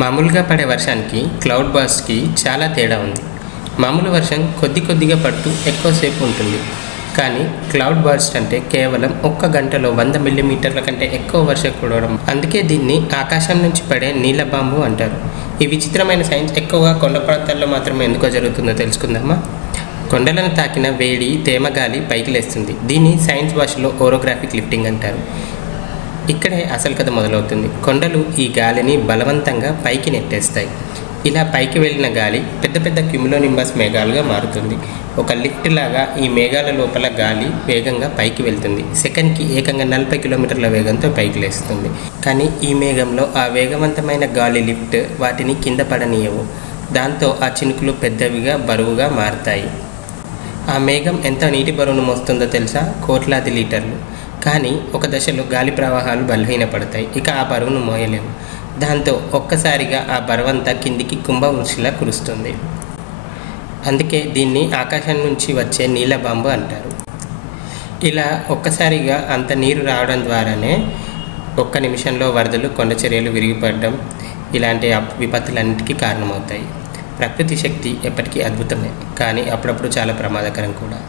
మామూలుగా పడే వర్షానికి క్లౌడ్ బర్స్ట్కి చాలా తేడా ఉంది. మామూలు వర్షం కొద్దిగా పడుతూ ఎక్కువసేపు ఉంటుంది. కానీ క్లౌడ్ బర్స్ట్ అంటే కేవలం ఒక్క గంటలో 100 మిల్లీమీటర్ల కంటే ఎక్కువ వర్షం కురవడం. అందుకే దీన్ని ఆకాశం నుంచి పడే నీళ్ళ బాంబు అంటారు. ఈ విచిత్రమైన సైన్స్ ఎక్కువగా కొండ ప్రాంతాల్లో మాత్రమే ఎందుకో జరుగుతుందో తెలుసుకుందామా? కొండలను తాకిన వేడి తేమ గాలి పైకి లేస్తుంది. దీన్ని సైన్స్ భాషలో ఓరోగ్రాఫిక్ లిఫ్టింగ్ అంటారు. ఇక్కడే అసలు కథ మొదలవుతుంది. కొండలు ఈ గాలిని బలవంతంగా పైకి నెట్టేస్తాయి. ఇలా పైకి వెళ్ళిన గాలి పెద్ద పెద్ద క్యూములోనింబస్ మేఘాలుగా మారుతుంది. ఒక లిఫ్ట్ లాగా ఈ మేఘాల లోపల గాలి వేగంగా పైకి వెళ్తుంది. సెకండ్కి ఏకంగా 40 కిలోమీటర్ల వేగంతో పైకి లేస్తుంది. కానీ ఈ మేఘంలో ఆ వేగవంతమైన గాలి లిఫ్ట్ వాటిని కింద పడనీయవు. దాంతో ఆ చినుకులు పెద్దవిగా బరువుగా మారుతాయి. ఆ మేఘం ఎంత నీటి బరువును మోస్తుందో తెలుసా? కోట్లాది లీటర్లు. కానీ ఒక దశలో గాలి ప్రవాహాలు బలహీనపడతాయి. ఇక ఆ బరువును మోయలేవు. దాంతో ఒక్కసారిగా ఆ బరువంతా కిందికి కుంభవృష్టిలా కురుస్తుంది. అందుకే దీన్ని ఆకాశం నుంచి వచ్చే నీళ్ళ బాంబు అంటారు. ఇలా ఒక్కసారిగా అంత నీరు రావడం ద్వారానే ఒక్క నిమిషంలో వరదలు, కొండ చర్యలు విరిగిపడడం ఇలాంటి విపత్తులన్నిటికీ కారణమవుతాయి. ప్రకృతి శక్తి ఎప్పటికీ అద్భుతమే, కానీ అప్పుడప్పుడు చాలా ప్రమాదకరం కూడా.